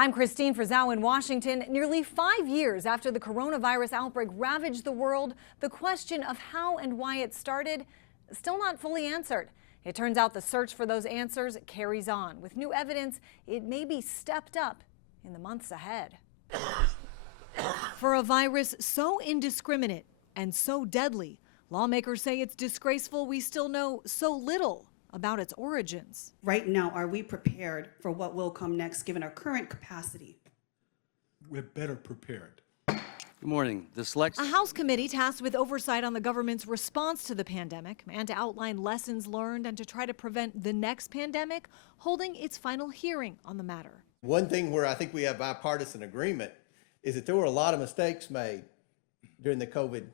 I'm Christine Frizzau in Washington. Nearly 5 years after the coronavirus outbreak ravaged the world, the question of how and why it started is still not fully answered. It turns out the search for those answers carries on. With new evidence, it may be stepped up in the months ahead. For a virus so indiscriminate and so deadly, lawmakers say it's disgraceful we still know so little about its origins. Right now, are we prepared for what will come next, given our current capacity? We're better prepared. Good morning. A House committee tasked with oversight on the government's response to the pandemic and to outline lessons learned and to try to prevent the next pandemic, holding its final hearing on the matter. One thing where I think we have bipartisan agreement is that there were a lot of mistakes made during the COVID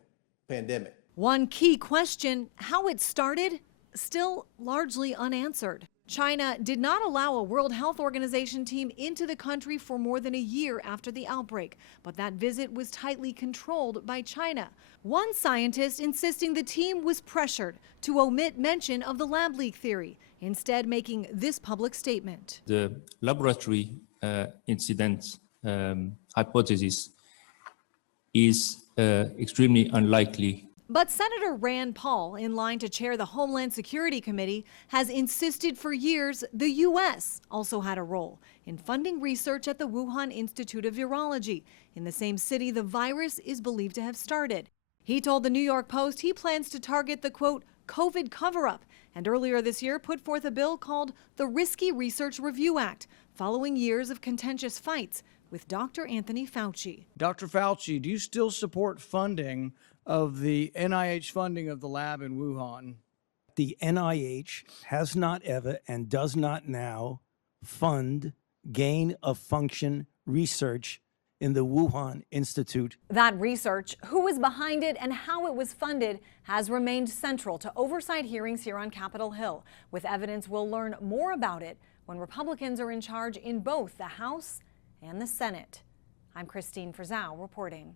pandemic. One key question, how it started, still largely unanswered. China did not allow a World Health Organization team into the country for more than a year after the outbreak, but that visit was tightly controlled by China. One scientist insisting the team was pressured to omit mention of the lab leak theory, instead making this public statement. The laboratory incident hypothesis is extremely unlikely. But Senator Rand Paul, in line to chair the Homeland Security Committee, has insisted for years the U.S. also had a role in funding research at the Wuhan Institute of Virology, in the same city the virus is believed to have started. He told the New York Post he plans to target the, quote, COVID cover-up, and earlier this year put forth a bill called the Risky Research Review Act, following years of contentious fights with Dr. Anthony Fauci. Dr. Fauci, do you still support funding of the NIH funding of the lab in Wuhan? The NIH has not ever and does not now fund gain-of-function research in the Wuhan Institute. That research, who was behind it and how it was funded, has remained central to oversight hearings here on Capitol Hill. With evidence, we'll learn more about it when Republicans are in charge in both the House and the Senate. I'm Christine Frizzau reporting.